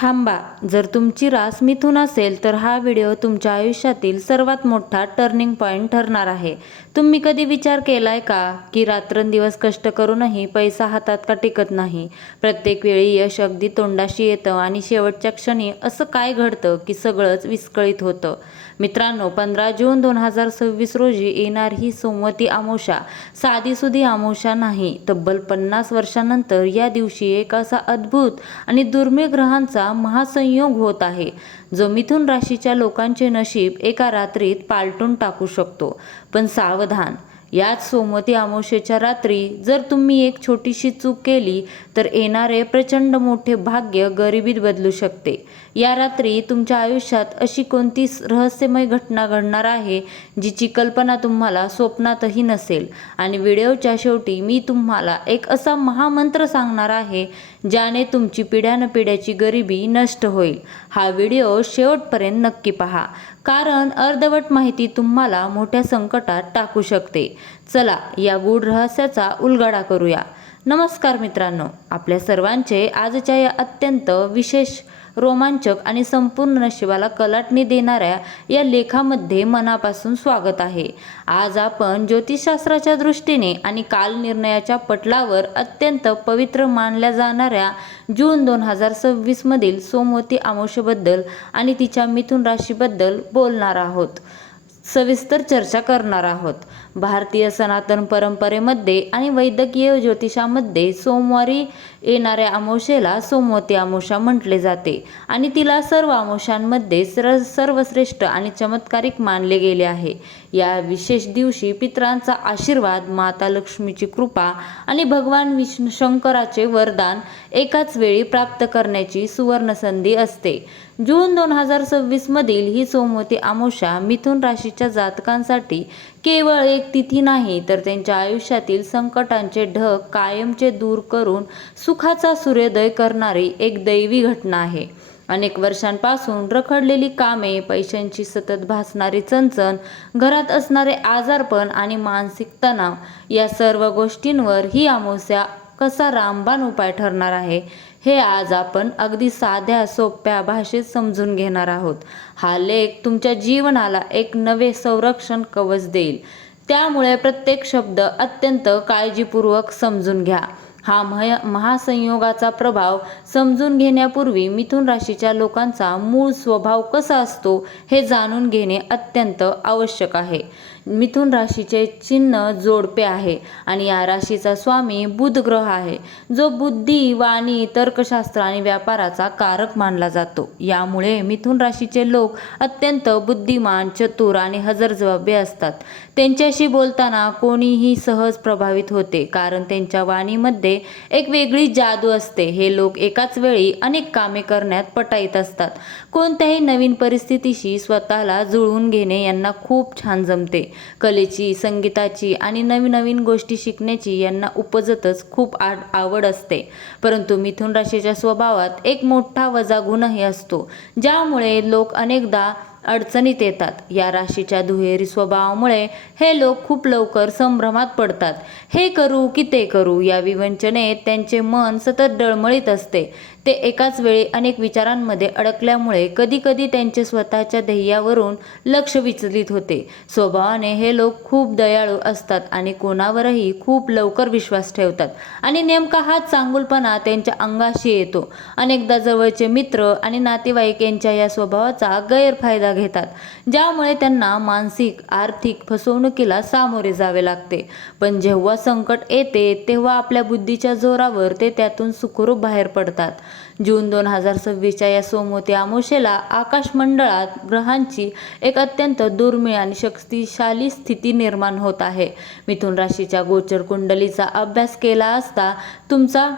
थांबा, जर तुमची रास मिथुन असेल तर हा व्हिडिओ तुमच्या आयुष्यातील सर्वात मोठा टर्निंग पॉइंट ठरणार आहे. तुम्ही कधी विचार केलाय का की रात्रंदिवस कष्ट करूनही पैसा हातात का टिकत नाही? प्रत्येक वेळी यश अगदी तोंडाशी येतं आणि शेवटच्या क्षणी असं काय घडतं की सगळंच विस्कळीत होतं. मित्रांनो, 15 जून 2026 रोजी येणार ही सोमवती अमावस्या साधीसुधी अमावस्या नाही. तब्बल 50 वर्षांनंतर या दिवशी एक असा अद्भुत आणि दुर्मिळ ग्रहांचा महासंयोग होत आहे जो मिथुन राशीच्या लोकांचे नशीब एका रात्रीत पालटून टाकू शकतो. पण सावधान, याच सोमवती अमावस्येच्या रात्री जर तुम्ही एक छोटीशी चूक केली तर येणारे प्रचंड मोठे भाग्य गरिबीत बदलू शकते. या रात्री तुमच्या आयुष्यात अशी कोणती रहस्यमय घटना घडणार आहे जिची कल्पना तुम्हाला स्वप्नातही नसेल. आणि व्हिडिओच्या शेवटी मी तुम्हाला एक असा महामंत्र सांगणार आहे ज्याने तुमची पिढ्यानपिढ्याची गरिबी नष्ट होईल. हा व्हिडिओ शेवटपर्यंत नक्की पहा, कारण अर्धवट माहिती तुम्हाला मोठ्या संकटात टाकू शकते. चला या गूढ रहस्याचा उलगडा करूया. नमस्कार मित्रांनो, आपल्या सर्वांचे आजच्या या अत्यंत विशेष, रोमांचक आणि संपूर्ण नशिबाला कलाटणी देणाऱ्या या लेखामध्ये मनापासून स्वागत आहे. आज आपण ज्योतिषशास्त्राच्या दृष्टीने आणि कालनिर्णयाच्या पटलावर अत्यंत पवित्र मानल्या जाणाऱ्या जून 2026 मधील सोमवती अमावस्येबद्दल आणि तिच्या मिथुन राशीबद्दल बोलणार आहोत. सविस्तर चर्चा करणार आहोत. भारतीय सनातन परंपरेमध्ये आणि वैद्यकीय ज्योतिषामध्ये सोमवारी येणाऱ्या अमावस्येला सोमवती अमावस्या म्हटले जाते आणि तिला सर्व अमावस्यांमध्ये सर्वश्रेष्ठ आणि चमत्कारिक मानले गेले आहे. या विशेष दिवशी पितरांचा आशीर्वाद, माता लक्ष्मीची कृपा आणि भगवान विष्णू शंकराचे वरदान एकाच वेळी प्राप्त करण्याची सुवर्ण संधी असते. जून 2026 मधील ही सोमवती अमावस्या मिथुन राशीच्या जातकांसाठी केवळ एक तिथी नाही, तर त्यांच्या आयुष्यातील संकटांचे ढग कायमचे दूर करून सुखाचा सूर्योदय करणारी एक दैवी घटना आहे. अनेक वर्षांपासून रखडलेली कामे, पैशांची सतत भासणारी चणचण, घरात असणारे आजारपण आणि मानसिक तणाव या सर्व गोष्टींवर ही अमावस्या कसा रामबाण उपाय ठरणार आहे हे आज आपण अगदी साध्या सोप्या भाषेत समजून घेणार आहोत. हा लेख तुमच्या जीवनाला एक नवे संरक्षण कवच देईल, त्यामुळे प्रत्येक शब्द अत्यंत काळजीपूर्वक समजून घ्या. हा महासंयोगाचा प्रभाव समजून घेण्यापूर्वी मिथुन राशीच्या लोकांचा मूळ स्वभाव कसा असतो हे जाणून घेणे अत्यंत आवश्यक आहे. मिथुन राशीचे चिन्ह जोडपे आहे आणि या राशीचा स्वामी बुध ग्रह आहे, जो बुद्धी, वाणी, तर्कशास्त्र आणि व्यापाराचा कारक मानला जातो. यामुळे मिथुन राशीचे लोक अत्यंत बुद्धिमान, चतुर आणि हजरजबाबी असतात. त्यांच्याशी बोलताना कोणीही सहज प्रभावित होते, कारण त्यांच्या वाणीमध्ये एक वेगळी जादू असते. हे लोक एकाच वेळी अनेक कामे करण्यात पटाईत असतात. कोणत्याही नवीन परिस्थितीशी स्वतःला जुळवून घेणे यांना खूप छान जमते. कलेची, संगीताची आणि नवीन नवीन गोष्टी शिकण्याची यांना उपजतच खूप आवड असते. परंतु मिथुन राशीच्या स्वभावात एक मोठा वजा गुणही असतो, ज्यामुळे लोक अनेकदा अडचणीत येतात. या राशीच्या दुहेरी स्वभावामुळे हे लोक खूप लवकर संभ्रमात पडतात. हे करू की ते करू या विवंचनेत त्यांचे मन सतत डळमळीत असते. ते एकाच वेळी अनेक विचारांमध्ये अडकल्यामुळे कधीकधी त्यांचे स्वतःच्या ध्येयावरून लक्ष विचलित होते. स्वभावाने हे लोक खूप दयाळू असतात आणि कोणावरही खूप लवकर विश्वास ठेवतात आणि नेमका हाच चांगुलपणा त्यांच्या अंगाशी येतो. अनेकदा जवळचे मित्र आणि नातेवाईक यांच्या या स्वभावाचा गैरफायदा घेतात, ज्यामुळे त्यांना मानसिक, आर्थिक फसवणुकीला सामोरे जावे लागते. पण जेव्हा संकट येते तेव्हा आपल्या बुद्धीच्या जोरावर ते त्यातून सुखरूप बाहेर पडतात. जून 2026च्या या सोमवती अमावस्येला आकाशमंडळात ग्रहांची एक अत्यंत दुर्मिळ आणि शक्तिशाली स्थिती निर्माण होत आहे. मिथुन राशीच्या गोचर कुंडलीचा अभ्यास केला असता तुमचा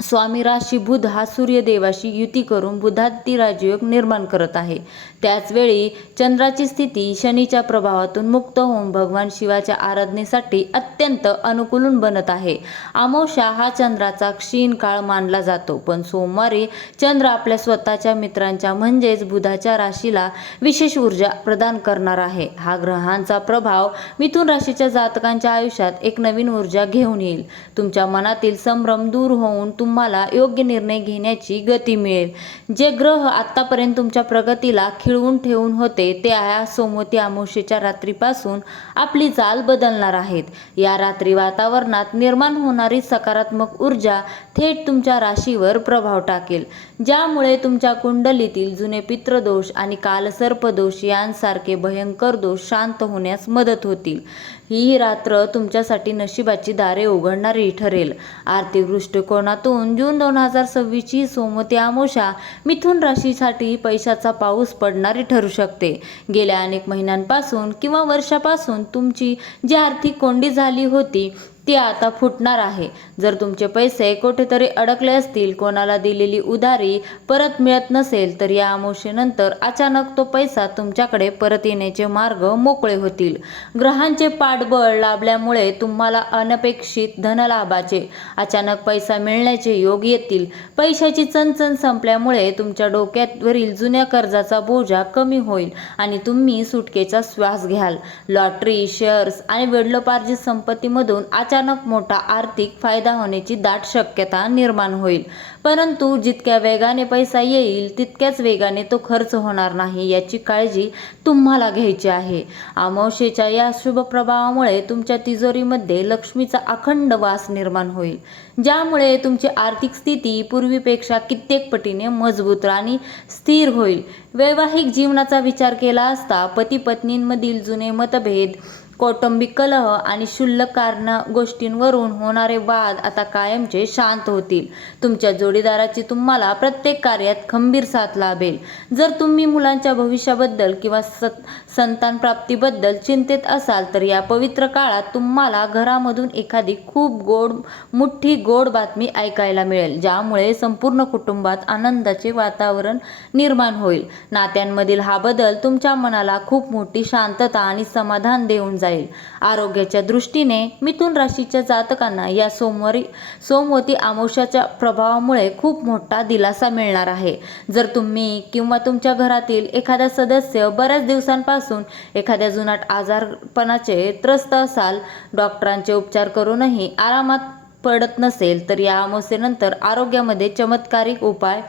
स्वामी राशी बुध हा सूर्यदेवाशी युती करून बुधाती राजयोग निर्माण करत आहे. त्याचवेळी चंद्राची स्थिती शनीच्या प्रभावातून मुक्त होऊन भगवान शिवाच्या आराधनेसाठी अत्यंत अनुकूल बनत आहे. अमावस्या हा चंद्राचा क्षीण काळ मानला जातो, पण सोमवारी चंद्र आपल्या स्वतःच्या मित्रांच्या म्हणजेच बुधाच्या राशीला विशेष ऊर्जा प्रदान करणार आहे. हा ग्रहांचा प्रभाव मिथुन राशीच्या जातकांच्या आयुष्यात एक नवीन ऊर्जा घेऊन येईल. तुमच्या मनातील संभ्रम दूर होऊन तुम्हाला योग्य निर्णय घेण्याची गती मिळेल. जे ग्रह आतापर्यंत तुमच्या प्रगतीला खिळवून ठेवून होते ते या सोमवती अमावस्येच्या रात्रीपासून आपली चाल बदलणार आहेत. या रात्री वातावरणात निर्माण होणारी सकारात्मक ऊर्जा थेट तुमच्या राशीवर प्रभाव टाकेल, ज्यामुळे तुमच्या कुंडलीतील जुने पितृदोष आणि कालसर्पदोष यांसारखे भयंकर दोष शांत होण्यास मदत होतील. ही रात्र तुमच्यासाठी नशिबाची दारे उघडणारी ठरेल. आर्थिक दृष्टिकोनातून जून 2026 ची सोमवती अमावस्या मिथुन राशीसाठी पैशाचा पाऊस पडणारी ठरू शकते. गेल्या अनेक महिन्यांपासून किंवा वर्षापासून तुमची जी आर्थिक कोंडी झाली होती ती आता फुटणार आहे. जर तुमचे पैसे कुठेतरी अडकले असतील, कोणाला दिलेली उधारी परत मिळत नसेल, तर या अमावस्येनंतर अचानक तो पैसा तुमच्याकडे परत येण्याचे मार्ग मोकळे होतील. ग्रहांचे पाठबळ लाभल्यामुळे तुम्हाला अनपेक्षित धनलाभाचे, अचानक पैसा मिळण्याचे योग येतील. पैशाची चणचण संपल्यामुळे तुमच्या डोक्यावरील जुन्या कर्जाचा बोजा कमी होईल आणि तुम्ही सुटकेचा श्वास घ्याल. लॉटरी, शेअर्स आणि वडिलोपार्जित संपत्तीमधून अचानक मोठा आर्थिक फायदा होण्याची दाट शक्यता निर्माण होईल. परंतु जितक्या वेगाने पैसा येईल तितक्याच वेगाने तो खर्च होणार नाही, याची काळजी तुम्हाला घ्यायची आहे. अमावस्येच्या या शुभ प्रभावामुळे तुमच्या तिजोरीमध्ये लक्ष्मीचा अखंड वास निर्माण होईल, ज्यामुळे तुमची आर्थिक स्थिती पूर्वीपेक्षा कित्येक पटीने मजबूत आणि स्थिर होईल. वैवाहिक जीवनाचा विचार केला असता पती पत्नींमधील जुने मतभेद, कौटुंबिक कलह आणि क्षुल्लक गोष्टींवरून होणारे वाद आता कायमचे शांत होतील. तुमच्या जोडीदाराची तुम्हाला प्रत्येक कार्यात खंबीर साथ लाभेल. जर तुम्ही मुलांच्या भविष्याबद्दल किंवा संतान प्राप्तीबद्दल चिंतित असाल तर या पवित्र काळात तुम्हाला घरामधून एखादी खूप मोठी गोड बातमी ऐकायला मिळेल, ज्यामुळे संपूर्ण कुटुंबात आनंदाचे वातावरण निर्माण होईल. नात्यांमधील हा बदल तुमच्या मनाला खूप मोठी शांतता आणि समाधान देऊन जाईल. आरोग्याच्या दृष्टीने मिथुन राशीच्या जातकांना या सोमवती अमावस्येच्या प्रभावामुळे खूप मोठा दिलासा मिळणार आहे. जर तुम्ही किंवा तुमच्या घरातील एखादा सदस्य बऱ्याच दिवसांपासून एखाद्या जुनाट आजारपणाचे त्रस्त असाल, डॉक्टरांचे उपचार करूनही आरामात पडत नसेल, तर या अमावस्येनंतर आरोग्यामध्ये चमत्कारिक उपाय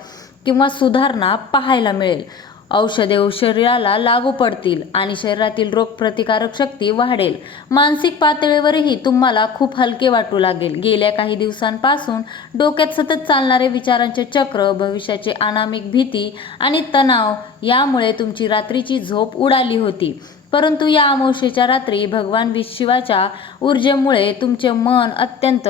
किंवा सुधारणा पाहायला मिळेल. औषधे शरीराला लागू पडतील आणि शरीरातील रोगप्रतिकारक शक्ती वाढेल. मानसिक पातळीवरही तुम्हाला खूप हलके वाटू लागेल. गेल्या काही दिवसांपासून डोक्यात सतत चालणारे विचारांचे चक्र, भविष्याचे अनामिक भीती आणि तणाव यामुळे तुमची रात्रीची झोप उडाली होती. परंतु या अमावस्येच्या रात्री भगवान शिवाच्या ऊर्जेमुळे तुमचे मन अत्यंत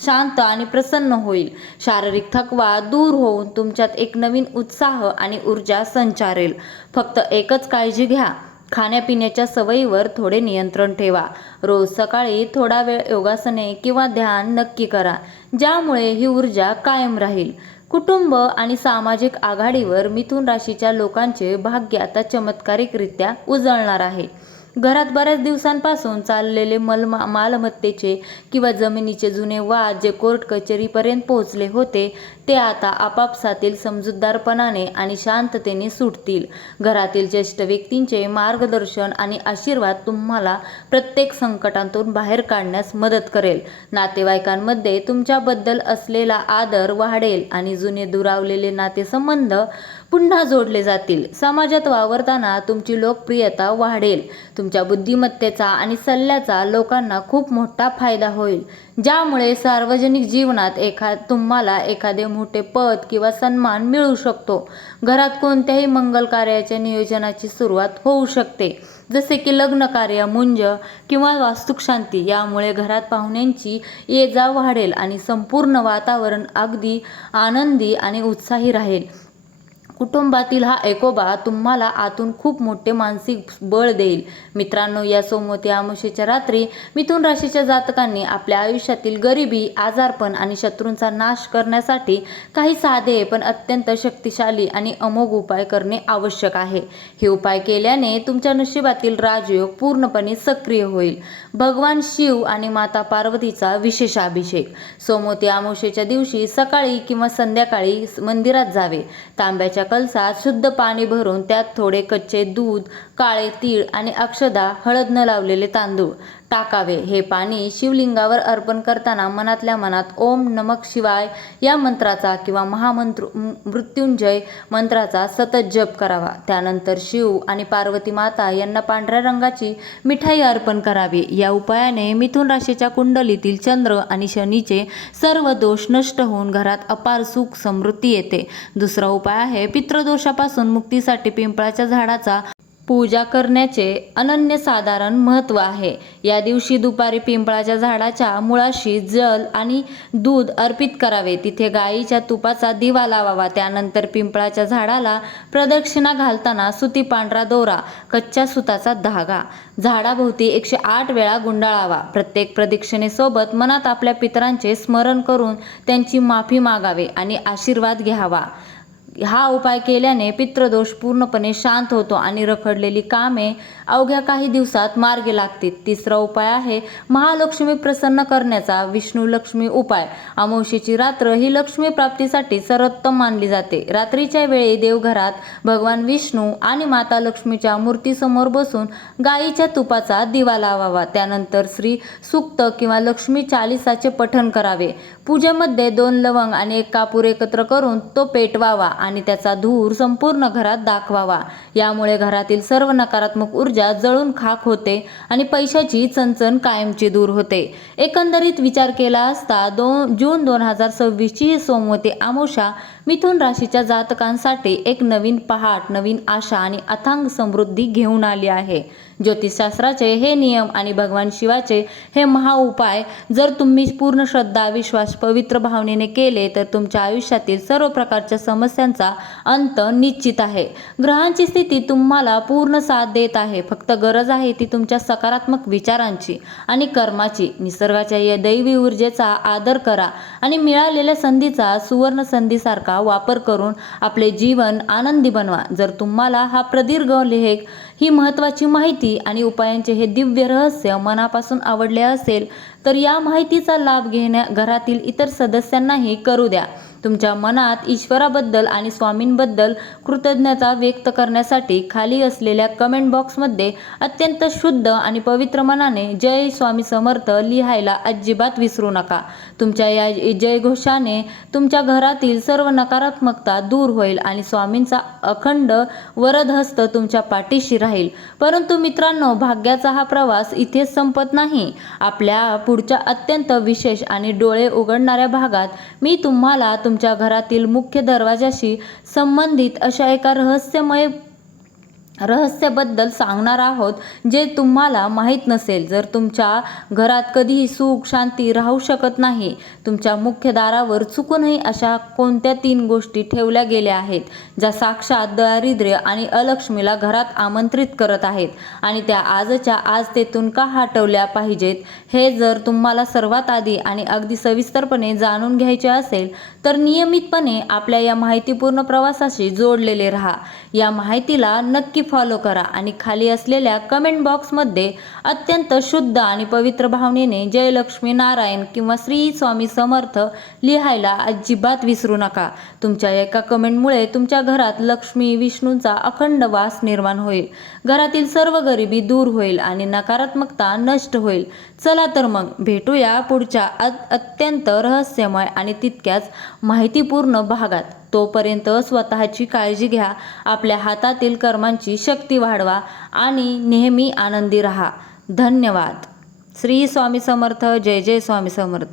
शांत आणि प्रसन्न होईल. शारीरिक थकवा दूर होऊन तुमच्यात एक नवीन उत्साह आणि ऊर्जा संचारेल. फक्त एकच काळजी घ्या, खाण्यापिण्याच्या सवयीवर थोडे नियंत्रण ठेवा. रोज सकाळी थोडा वेळ योगासने किंवा ध्यान नक्की करा, ज्यामुळे ही ऊर्जा कायम राहील. कुटुंब आणि सामाजिक आघाडीवर मिथुन राशीच्या लोकांचे भाग्य आता चमत्कारिकरित्या उजळणार आहे. घरात बऱ्याच दिवसांपासून चाललेले मालमत्तेचे किंवा जमिनीचे जुने वाद जे कोर्ट कचेरीपर्यंत पोहोचले होते ते आता आपापसातील समजूतदारपणाने आणि शांततेने सुटतील. घरातील ज्येष्ठ व्यक्तींचे मार्गदर्शन आणि आशीर्वाद तुम्हाला प्रत्येक संकटातून बाहेर काढण्यास मदत करेल. नातेवाईकांमध्ये तुमच्याबद्दल असलेला आदर वाढेल आणि जुने दुरावलेले नातेसंबंध पुन्हा जोडले जातील. समाजात वावरताना तुमची लोकप्रियता वाढेल. तुमच्या बुद्धिमत्तेचा आणि सल्ल्याचा लोकांना खूप मोठा फायदा होईल, ज्यामुळे सार्वजनिक जीवनात तुम्हाला एखादे मोठे पद किंवा सन्मान मिळू शकतो. घरात कोणत्याही मंगल कार्याच्या नियोजनाची सुरुवात होऊ शकते, जसे की लग्न कार्य, मुंज किंवा वास्तुशांती. यामुळे घरात पाहुण्यांची ये-जा वाढेल आणि संपूर्ण वातावरण अगदी आनंदी आणि उत्साही राहील. कुटुंबातील हा एकोबा तुम्हाला आतून खूप मोठे मानसिक बळ देईल. मित्रांनो, या सोमवती अमावस्येच्या रात्री मिथुन राशीच्या जातकांनी आपल्या आयुष्यातील गरिबी, आजारपण आणि शत्रूंचा नाश करण्यासाठी काही साधे पण अत्यंत शक्तिशाली आणि अमोघ उपाय करणे आवश्यक आहे. हे उपाय केल्याने तुमच्या नशिबातील राजयोग पूर्णपणे सक्रिय होईल. भगवान शिव आणि माता पार्वतीचा विशेष अभिषेक. सोमवती अमावस्येच्या दिवशी सकाळी किंवा संध्याकाळी मंदिरात जावे. तांब्याच्या कलसात शुद्ध पाणी भरून त्यात थोडे कच्चे दूध, काळे तीळ आणि अक्षदा, हळद न लावलेले तांदूळ टाकावे. हे पाणी शिवलिंगावर अर्पण करताना मनातल्या मनात ओम नमः शिवाय या मंत्राचा किंवा मृत्युंजय मंत्राचा सतत जप करावा. त्यानंतर शिव आणि पार्वती माता यांना पांढऱ्या रंगाची मिठाई अर्पण करावी. या उपायाने मिथुन राशीच्या कुंडलीतील चंद्र आणि शनीचे सर्व दोष नष्ट होऊन घरात अपार सुख समृद्धी येते. दुसरा उपाय आहे पितृदोषापासून मुक्तीसाठी पिंपळाच्या झाडाचा पूजा करण्याचे अनन्यसाधारण महत्त्व आहे. या दिवशी दुपारी पिंपळाच्या झाडाच्या मुळाशी जल आणि दूध अर्पित करावे. तिथे गायीच्या तुपाचा दिवा लावावा. त्यानंतर पिंपळाच्या झाडाला प्रदक्षिणा घालताना सुती पांढरा दोरा, कच्च्या सुताचा धागा झाडाभोवती 108 वेळा गुंडाळावा. प्रत्येक प्रदक्षिणेसोबत मनात आपल्या पितरांचे स्मरण करून त्यांची माफी मागावे आणि आशीर्वाद घ्यावा. हा उपाय केल्याने पितृदोष पूर्णपणे शांत होतो आणि रखडलेली कामे अवघ्या काही दिवसात मार्गी लागतील. तिसरा उपाय आहे महालक्ष्मी प्रसन्न करण्याचा विष्णू लक्ष्मी उपाय. अमावस्येची रात्र ही लक्ष्मी प्राप्तीसाठी सर्वोत्तम मानली जाते. रात्रीच्या वेळी देवघरात भगवान विष्णू आणि माता लक्ष्मीच्या मूर्तीसमोर बसून गायीच्या तुपाचा दिवा लावावा. त्यानंतर श्री सूक्त किंवा लक्ष्मी चालीसाचे पठण करावे. पूजेमध्ये 2 लवंग आणि 1 कापूर एकत्र करून तो पेटवावा आणि त्याचा धूर संपूर्ण घरात दाखवावा. यामुळे घरातील सर्व नकारात्मक ऊर्जा जळून खाक होते आणि पैशाची चणचण कायमची दूर होते. एकंदरीत विचार केला असता जून 2026 ची सोमवती अमावस्या मिथुन राशीच्या जातकांसाठी एक नवीन पहाट, नवीन आशा आणि अथांग समृद्धी घेऊन आली आहे. ज्योतिषशास्त्राचे हे नियम आणि भगवान शिवाचे हे महाउपाय जर तुम्ही पूर्ण श्रद्धा, विश्वास, पवित्र भावनेने केले तर तुमच्या आयुष्यातील सर्व प्रकारच्या समस्यांचा अंत निश्चित आहे. ग्रहांची स्थिती तुम्हाला पूर्ण साथ देत आहे. फक्त गरज आहे ती तुमच्या सकारात्मक विचारांची आणि कर्माची. निसर्गाच्या या दैवी ऊर्जेचा आदर करा आणि मिळालेल्या संधीचा सुवर्ण संधीसारखा वापर करून आपले जीवन आनंदी बनवा. जर तुम्हाला हा प्रदीर्घ लेख, ही महत्त्वाची माहिती आणि उपायांचे हे दिव्य रहस्य मनापासून आवडले असेल तर या माहितीचा लाभ घरातील इतर सदस्यांनाही करू द्या. तुमच्या मनात ईश्वराबद्दल आणि स्वामींबद्दल कृतज्ञता व्यक्त करण्यासाठी खाली असलेल्या कमेंट बॉक्समध्ये अत्यंत शुद्ध आणि पवित्र मनाने जय स्वामी समर्थ लिहायला अजिबात विसरू नका. तुमच्या या जयघोषाने तुमच्या घरातील सर्व नकारात्मकता दूर होईल आणि स्वामींचा अखंड वरदहस्त तुमच्या पाठीशी राहील. परंतु मित्रांनो, भाग्याचा हा प्रवास इथेच संपत नाही. आपल्या पुढच्या अत्यंत विशेष आणि डोळे उघडणाऱ्या भागात मी तुम्हाला तुमच्या घरातील मुख्य दरवाजाशी संबंधित अशा एका रहस्याबद्दल सांगणार आहोत जे तुम्हाला माहीत नसेल. जर तुमच्या घरात कधीही सुख शांती राहू शकत नाही, तुमच्या मुख्य दारावर चुकूनही अशा कोणत्या 3 गोष्टी ठेवल्या गेल्या आहेत ज्या साक्षात दारिद्र्य आणि अलक्ष्मीला घरात आमंत्रित करत आहेत आणि त्या आजच्या आज तेथून का हटवल्या पाहिजेत, हे जर तुम्हाला सर्वात आधी आणि अगदी सविस्तरपणे जाणून घ्यायचे असेल तर नियमितपणे आपल्या या माहितीपूर्ण प्रवासाशी जोडलेले राहा. या माहितीला नक्की फॉलो करा आणि खाली असलेल्या कमेंट बॉक्समध्ये अत्यंत शुद्ध आणि पवित्र भावनेने जय लक्ष्मी नारायण किंवा श्री स्वामी समर्थ लिहायला अजिबात विसरू नका. तुमच्या एका कमेंटमुळे तुमच्या घरात लक्ष्मी विष्णूंचा अखंड वास निर्माण होईल. घरातील सर्व गरिबी दूर होईल आणि नकारात्मकता नष्ट होईल. चला तर मग भेटूया पुढच्या अत्यंत रहस्यमय आणि तितक्याच माहितीपूर्ण भागात. तोपर्यंत स्वतःची काळजी घ्या, आपल्या हातातील कर्मांची शक्ती वाढवा आणि नेहमी आनंदी राहा. धन्यवाद. श्री स्वामी समर्थ. जय जय स्वामी समर्थ.